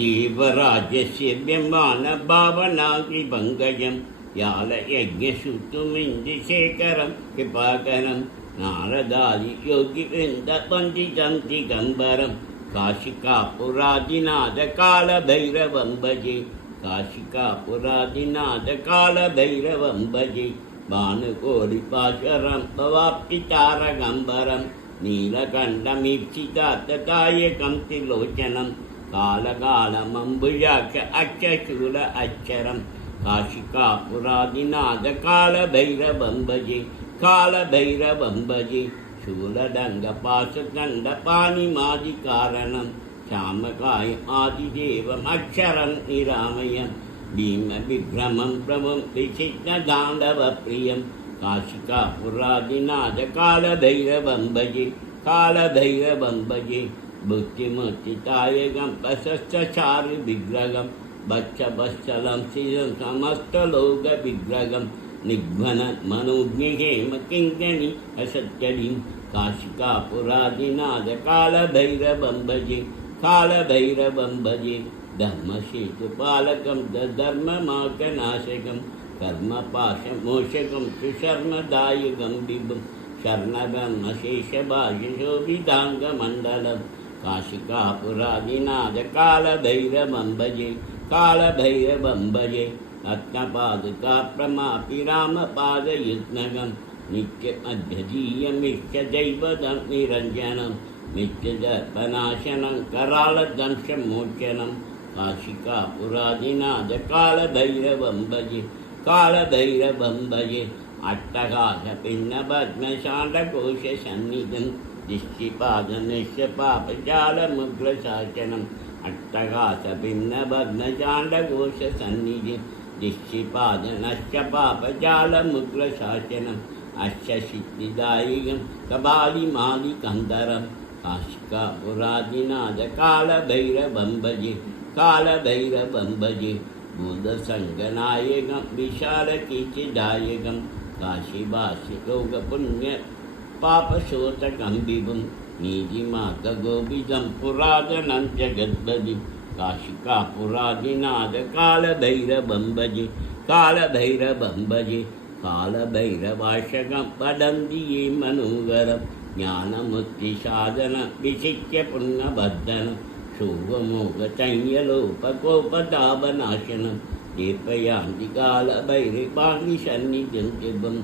जीवराज्यस्य ब्रह्माण्डभावनाग्निभङ्गजं यालयज्ञसूतुमिन्दुशेखरं कृपाकरं नारदादियोगिवृन्दवन्दितं दिगम्बरं काशिकापुरादिनाथकालभैरवं भजे काशिकापुरादिनाथकालभैरवं भजे भानुकोटिपाशरं भवाप्तितारगम्बरं नीलकण्ठमीप्सिताततायकं त्रिलोचनं कालकालमम्बुजाक्ष अक्षशूल अक्षरं काशिकापुरादिनाथकालभैरवं भजे कालभैरवं भजे शूलदण्डपाशदण्डपाणिमादिकारणं श्यामकायमादिदेवम् अक्षरं निरामयं भीमविभ्रमं प्रभुं विचित्रदाण्डवप्रियं काशिकापुरादिनाथकालभैरवं भजे कालभैरवं भजे बुद्धिमुत्थितायकं प्रशस्तचारुविग्रहं वत्सवत्सलं श्रियं समस्तलोकविग्रहं निघ्नन्मनोज्ञहेम किङ्कणि असत्यलिं काशिकापुरादिनाथकालभैरवं भजे कालभैरवं भजे धर्मसेतुपालकं धर्ममार्गनाशकं कर्मपाशमोचकं सुशर्मदायकं विभुं शरणब्रह्मशेषभाषशोभिताङ्गमण्डलं काशिकापुरादिनाथकालभैरवं भजे कालभैरवं भजे रत्नपादुकाप्रमापिरामपादयुग्मकं नित्यमध्यधीयमिष्टदैवतं निरञ्जनं नित्यदर्पनाशनं करालदंशमोचनं काशिकापुरादिनाथकालभैरवं भजे कालभैरवं भजे अट्टहासपिण्डपद्मशाण्डकोशसन्निधं दिष्टिपादनिश्यपापजालमुग्रशासनम् अट्टहासपिण्डपद्मशाण्डकोशसन्निधिं दिष्टिपादनश्यपापजालमुग्रशासनम् अष्टसिद्धिदायकं कपालिमालिकन्धरं काशिकापुरादिनाथकालभैरवं भजे कालभैरवं भजे भूतसङ्गनायकं विशालकीर्तिदायकं काशीवासिलोकपुण्यपापशोतकं विभुं नीतिमार्गगोविदं पुरातनं जगद्पदिं काशिकापुरादिनाथकालभैरवं भजे कालभैरवं भजे कालभैरवाशकं वदन्ति ये मनोहरं ज्ञानमुक्तिसाधनं विचित्य पुण्यवर्धनं शोभमोहचैन्यलोपकोपतापनाशनं दीपयान्ति कालभैरवाग्निसन्निधिं दिव्यं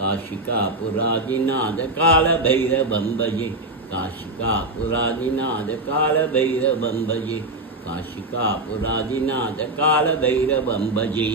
काशिकापुरादिनाथकालभैरवं भजे काशिकापुरादिनाथकालभैरवं भजे काशिकापुरादिनाथकालभैरवं भजे।